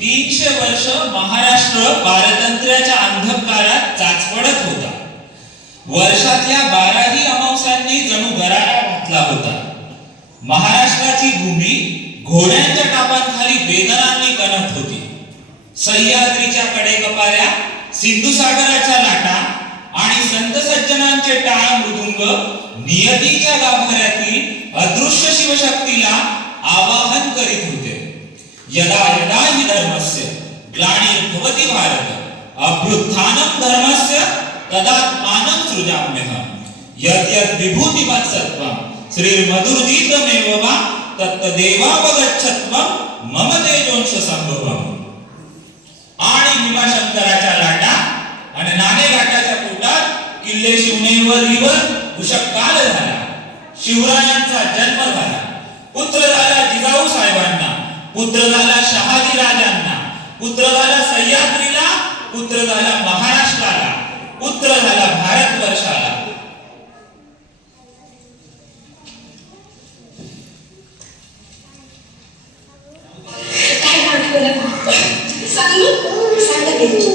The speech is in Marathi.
300 वर्ष महाराष्ट्र पारतंत्र्याच्या अंधकारात चाचपडत होता. वर्षातल्या 12ही अमावस्यांनी जणू गरारा घातला होता. महाराष्ट्राची भूमी घोड्यांच्या टापांखाली वेदनांनी कणत होती. सह्याद्रीच्या कडेकपाऱ्या, सिंधू सागराच्या लाटा आणि संत सज्जनांचे टाळ मृदुंग नियतीच्या गाभाऱ्यातील अदृश्य शिवशक्तीला आवाहन करीत होते. यदा यदा हि धर्मस्य ग्लानिर्भवति भारत अभ्युत्थानं धर्मस्य तदात्मानं सृजाम्यहम्. यद् यद् विभूतिमत्सत्त्वं श्रीर्मधुरदीप्तमेव वा तत्तदेवावगच्छत्वं मम तेजोंश संभवम्. आणि भीमाशंकराच्या लाटा आणि नाणे घाटाच्या पोटात किल्ले शिवनेरीवर उषःकाल झाला. शिवरायांचा जन्म झाला. पुत्र झाला जिजाऊ साहेबांना, पुत्र झाला शहाजी राजांना, पुत्र झाला सह्याद्रीला, पुत्र झाला महाराष्ट्राला, पुत्र झाला भारतवर्षाला. काय सांगा